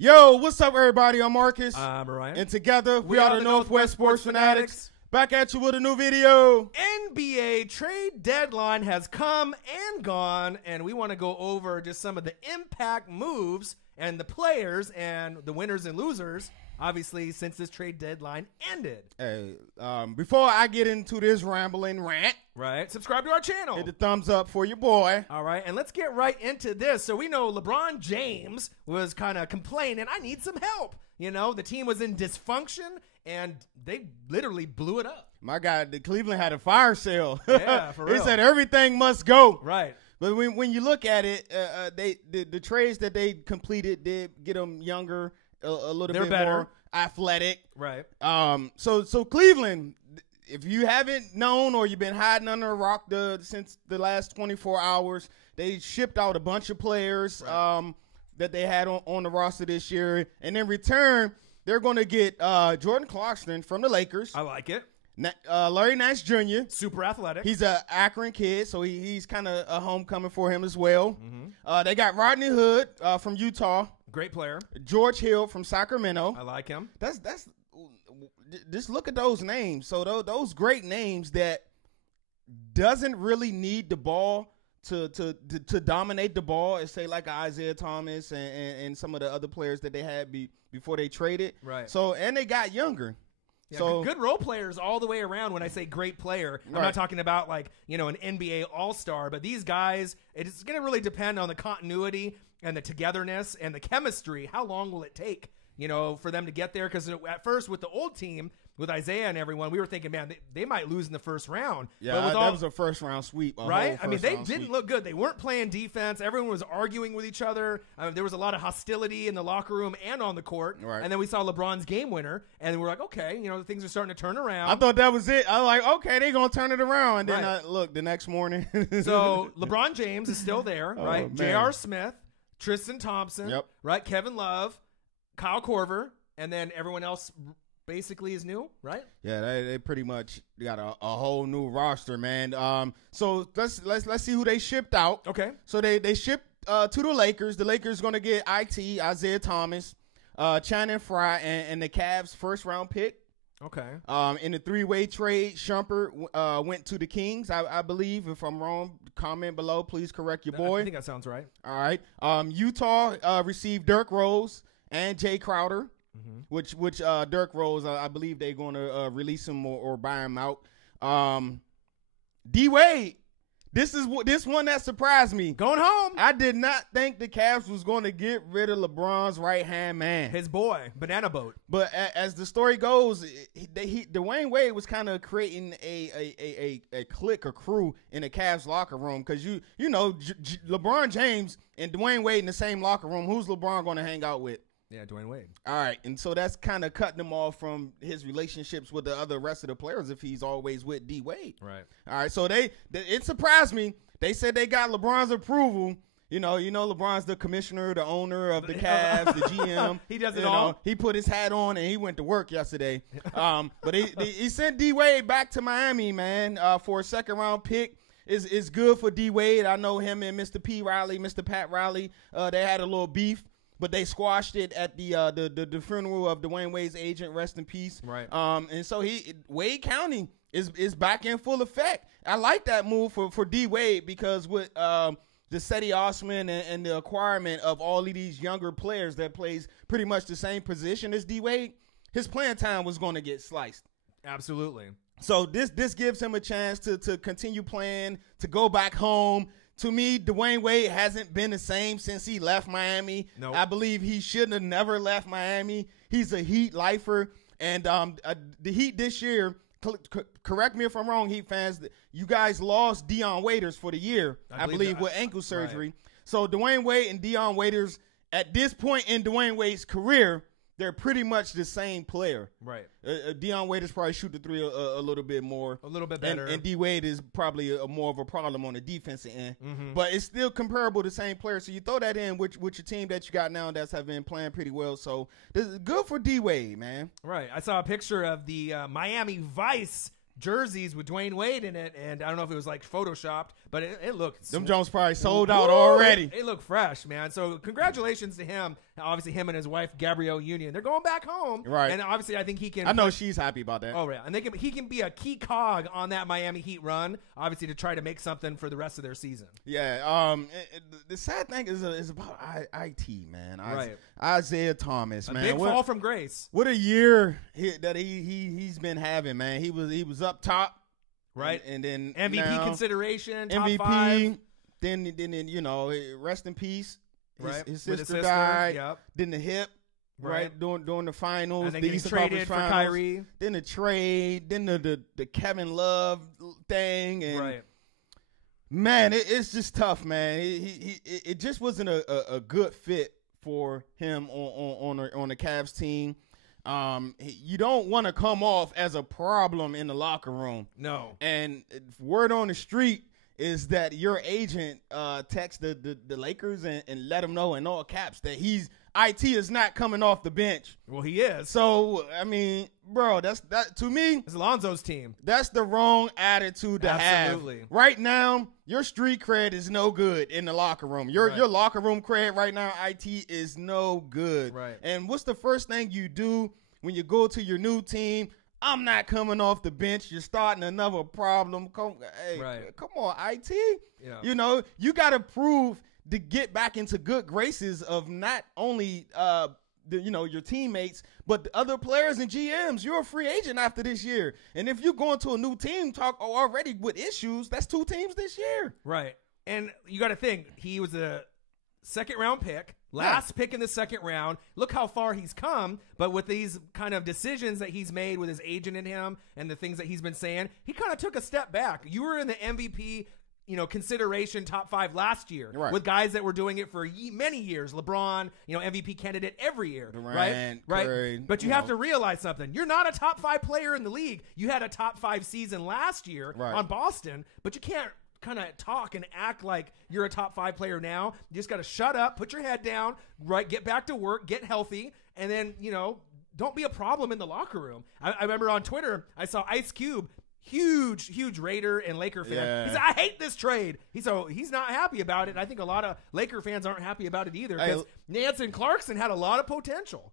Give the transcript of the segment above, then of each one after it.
Yo, what's up, everybody? I'm Marcus. I'm Ryan. And together, we are the Northwest Sports Fanatics. Back at you with a new video. NBA trade deadline has come and gone, and we want to go over just some of the impact moves and the players and the winners and losers, obviously, since this trade deadline ended. Hey, before I get into this rambling rant, Right. Subscribe to our channel. hit the thumbs up for your boy. All right, and let's get right into this. So we know LeBron James was kind of complaining, I need some help. You know, the team was in dysfunction, and they literally blew it up. My God, the Cleveland had a fire sale. Yeah, for real. They said everything must go. Right. But when you look at it, the trades that they completed did get them younger, a little They're bit better. more athletic. Right. So Cleveland, if you haven't known or you've been hiding under a rock since the last 24 hours, they shipped out a bunch of players that they had on the roster this year. And in return, they're going to get Jordan Clarkson from the Lakers. I like it. Larry Nance Jr. Super athletic. He's an Akron kid, so he's kind of a homecoming for him as well. They got Rodney Hood from Utah. Great player. George Hill from Sacramento. I like him. That's just look at those names. So those great names that doesn't really need the ball to dominate the ball, and say like Isaiah Thomas and some of the other players that they had before they traded. Right. So and they got younger. Yeah, So good role players all the way around. When I say great player, I'm not talking about like, you know, an NBA all-star, but these guys, it's going to really depend on the continuity and the togetherness and the chemistry. How long will it take, you know, for them to get there? Because at first with the old team, with Isaiah and everyone, we were thinking, man, they might lose in the first round. yeah, but with that was a first round sweep, right? I mean, they didn't look good. They weren't playing defense. Everyone was arguing with each other. There was a lot of hostility in the locker room and on the court. Right. And then we saw LeBron's game winner, and we're like, okay, you know, things are starting to turn around. I thought that was it. I was like, okay, they're going to turn it around. And then Right. look, the next morning. So LeBron James is still there, right? man. J.R. Smith, Tristan Thompson, Yep. right? Kevin Love, Kyle Korver, and then everyone else basically is new, right? Yeah, they pretty much got a whole new roster, man. So let's see who they shipped out. Okay. So they shipped to the Lakers. The Lakers going to get Isaiah Thomas, Channing Frye, and the Cavs first round pick. Okay. In the three-way trade, Shumpert went to the Kings, I believe. If I'm wrong, comment below. Please correct your boy. I think that sounds right. All right. Utah received Dirk Rose and Jay Crowder, which Dirk Rose, I believe they're going to release him or buy him out. D-Wade, this one that surprised me. Going home. I did not think the Cavs was going to get rid of LeBron's right-hand man. His boy, Banana Boat. But as the story goes, Dwayne Wade was kind of creating a clique, a crew in the Cavs locker room, because you know LeBron James and Dwayne Wade in the same locker room. Who's LeBron going to hang out with? Yeah, Dwayne Wade. All right, and so that's kind of cutting him off from his relationships with the rest of the players if he's always with D Wade. Right. All right, so it surprised me. They said they got LeBron's approval. You know, LeBron's the commissioner, the owner of the Cavs, the GM. He does it all. He put his hat on and he went to work yesterday. But he sent D Wade back to Miami, man, for a second round pick. Is good for D Wade. I know him and Mr. Pat Riley. They had a little beef, but they squashed it at the funeral of Dwayne Wade's agent. Rest in peace. Right. And so Wade County is back in full effect. I like that move for D Wade, because with the Cedi Osman and the acquirement of all of these younger players that plays pretty much the same position as D Wade, his playing time was going to get sliced. Absolutely. So this gives him a chance to continue playing, to go back home. To me, Dwayne Wade hasn't been the same since he left Miami. Nope. I believe he shouldn't have never left Miami. He's a Heat lifer. And the Heat this year, correct me if I'm wrong, Heat fans, you guys lost Dion Waiters for the year, I believe with ankle surgery. Right. So Dwayne Wade and Dion Waiters, at this point in Dwayne Wade's career, they're pretty much the same player. Right. Dion Waiters probably shoot the three a little bit more. A little bit better. And D Wade is probably more of a problem on the defensive end. But it's still comparable to the same player. So you throw that in with your team that you got now that's have been playing pretty well. So this is good for D Wade, man. Right. I saw a picture of the Miami Vice jerseys with Dwayne Wade in it, and I don't know if it was like photoshopped, but it looked. Them Jones probably sold out already. It looked fresh, man. So congratulations to him. Obviously, him and his wife Gabrielle Union, they're going back home, right? And obviously, I think he can. I know she's happy about that. Oh yeah, and he can be a key cog on that Miami Heat run, obviously to try to make something for the rest of their season. Yeah. The sad thing is about IT, man. Right. Isaiah Thomas, man. Big fall from grace. What a year that he's been having, man. He was up top, right, and then MVP consideration, top MVP. 5. Then rest in peace. Right, his sister died. Yep. Then the hip. Right, during the finals, and then getting traded for Kyrie. Then the trade, then the Kevin Love thing, and right. Man, it's just tough, man. It just wasn't a good fit for him on the Cavs team. You don't want to come off as a problem in the locker room. No. And word on the street is that your agent text the Lakers and let them know in all caps that IT is not coming off the bench. Well, he is. So, I mean, bro, that to me, it's Lonzo's team. That's the wrong attitude to Absolutely. have. Right now, your street cred is no good in the locker room. Your locker room cred right now, IT, is no good. Right. And what's the first thing you do when you go to your new team? I'm not coming off the bench. You're starting another problem. Come on, IT. Yeah. You got to prove to get back into good graces of not only your teammates, but the other players and GMs. You're a free agent after this year. And if you're going to a new team already with issues, that's 2 teams this year. Right. And you got to think, he was a second-round pick, last pick in the second round. Look how far he's come, but with these kind of decisions that he's made with his agent and him and the things that he's been saying, he kind of took a step back. You were in the MVP consideration top 5 last year with guys that were doing it for many years. LeBron, MVP candidate every year, Durant, right? Curry, But you have to realize something. You're not a top 5 player in the league. You had a top 5 season last year on Boston, but you can't kind of talk and act like you're a top 5 player now. You just got to shut up, put your head down, get back to work, get healthy, and then, don't be a problem in the locker room. I remember on Twitter, I saw Ice Cube, huge Raider and Laker fan. Yeah. He said, I hate this trade. He's not happy about it. I think a lot of Laker fans aren't happy about it either because Nance and Clarkson had a lot of potential.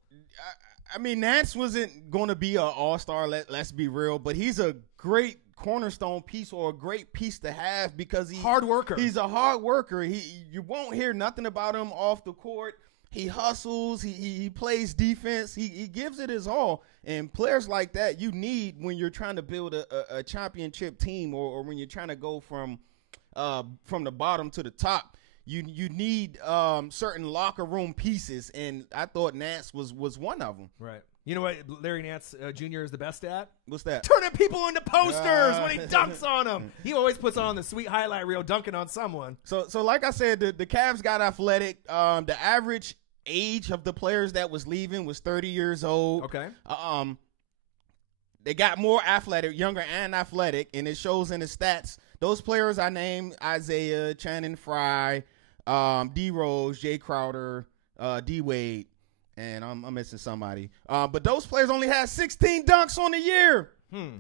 I mean, Nance wasn't going to be an all-star, let's be real, but he's a great cornerstone piece or a great piece to have because hard worker. He's a hard worker. You won't hear nothing about him off the court. He hustles. He plays defense. He gives it his all. And players like that you need when you're trying to build a championship team or when you're trying to go from the bottom to the top. You need certain locker room pieces, and I thought Nance was one of them. Right. You know what Larry Nance Jr. is the best at? What's that? Turning people into posters when he dunks on them. He always puts on the sweet highlight reel dunking on someone. So like I said, the Cavs got athletic. The average age of the players that was leaving was 30 years old. Okay. They got more athletic, younger and athletic, and it shows in the stats. Those players I named: Isaiah, Channing Frye, D Rose, Jay Crowder, D Wade, and I'm missing somebody. But those players only had 16 dunks on the year.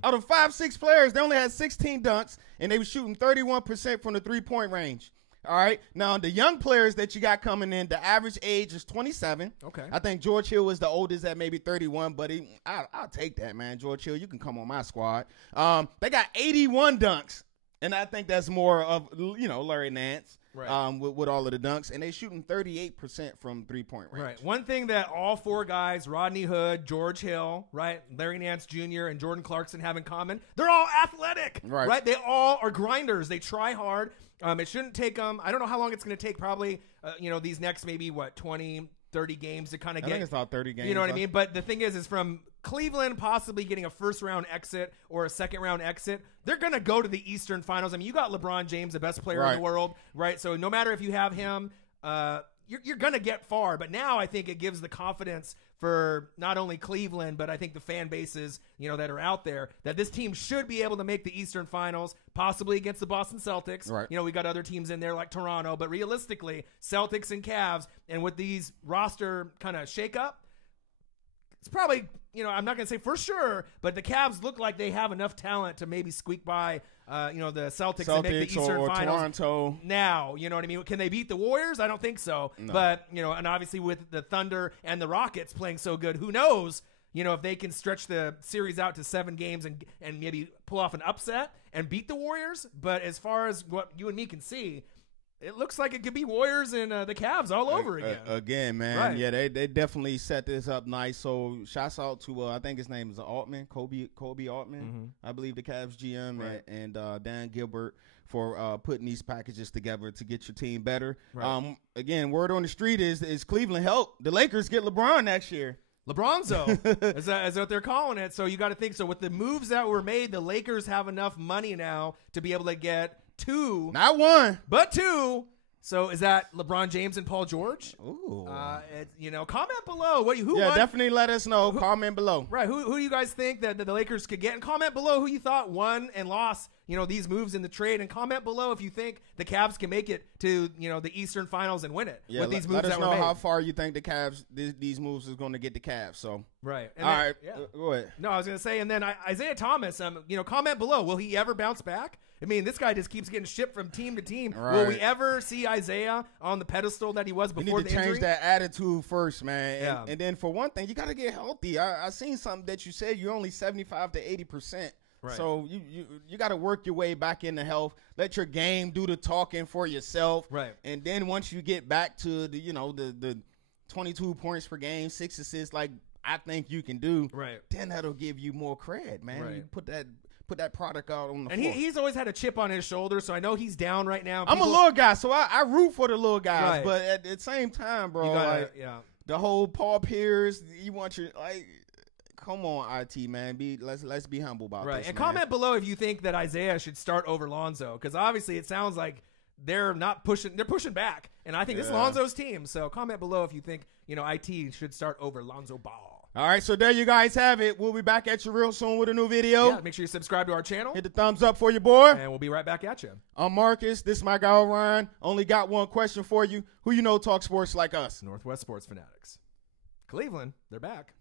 Out of 5-6 players, they only had 16 dunks, and they were shooting 31% from the 3-point range. All right. Now, the young players that you got coming in, the average age is 27. Okay. I think George Hill is the oldest at maybe 31, but I'll take that, man. George Hill, you can come on my squad. They got 81 dunks, and I think that's more of, Larry Nance. Right. With all of the dunks, and they shooting 38% from 3-point range. Right. One thing that all 4 guys, Rodney Hood, George Hill, right, Larry Nance Jr., and Jordan Clarkson have in common, they're all athletic. Right. They all are grinders. They try hard. It shouldn't take them. I don't know how long it's going to take. Probably, these next maybe 20, 30 games to kind of get. I think it's about 30 games. You know what I mean? But the thing is from Cleveland possibly getting a first-round exit or a second-round exit, they're going to go to the Eastern Finals. I mean, you got LeBron James, the best player in the world, right? So no matter if you have him, you're going to get far. But now I think it gives the confidence for not only Cleveland, but I think the fan bases, that are out there, that this team should be able to make the Eastern Finals, possibly against the Boston Celtics. Right. We got other teams in there like Toronto, but realistically, Celtics and Cavs, and with these roster kind of shake-up, it's probably, I'm not going to say for sure, but the Cavs look like they have enough talent to maybe squeak by, the Celtics and make the Eastern or Finals. Toronto. Now, you know what I mean? Can they beat the Warriors? I don't think so. No. But, and obviously with the Thunder and the Rockets playing so good, who knows? If they can stretch the series out to 7 games and maybe pull off an upset and beat the Warriors. But as far as what you and me can see, it looks like it could be Warriors and the Cavs all over again. Again, man. Right. Yeah, they definitely set this up nice. So shouts out to, I think his name is Altman, Kobe Altman, I believe the Cavs GM, Right. and Dan Gilbert for putting these packages together to get your team better. Right. Again, word on the street is Cleveland help the Lakers get LeBron next year. LeBronzo is what they're calling it. So you got to think. So with the moves that were made, the Lakers have enough money now to be able to get 2, Not 1, but 2. So is that LeBron James and Paul George? Ooh. Comment below. Who yeah, won? definitely let us know. Comment below. Right. Who do you guys think that the Lakers could get? And comment below who you thought won and lost, these moves in the trade. And comment below if you think the Cavs can make it to, the Eastern Finals and win it with these moves let us that were know made. how far you think the Cavs, these moves is going to get the Cavs. So Right. And all then, right, yeah. go ahead. No, I was going to say, and then Isaiah Thomas, comment below. Will he ever bounce back? I mean, this guy just keeps getting shipped from team to team. Right. Will we ever see Isaiah on the pedestal that he was You before need the to change injury? that attitude first, man. Yeah. And then for one thing, you got to get healthy. I seen something that you said you're only 75 to 80%. Right. So you got to work your way back into health. Let your game do the talking for yourself. Right. And then once you get back to the 22 points per game, 6 assists, like I think you can do. Right. Then that'll give you more cred, man. Right. You put that product out on the And floor. he's always had a chip on his shoulder, so I know he's down right now. I'm a little guy, so I root for the little guys. Right. But at the same time, bro, You gotta, like, yeah. the whole Paul Pierce, you want your come on, IT man, let's be humble about Right. this. And man. comment below if you think that Isaiah should start over Lonzo, because obviously it sounds like they're pushing back, and I think this is Lonzo's team. So comment below if you think IT should start over Lonzo Ball. All right, so there you guys have it. We'll be back at you real soon with a new video. Yeah, make sure you subscribe to our channel, Hit the thumbs up for your boy. and we'll be right back at you. I'm Marcus. This is my guy Ryan. Only got one question for you. Who talk sports like us? Northwest Sports Fanatics. Cleveland, they're back.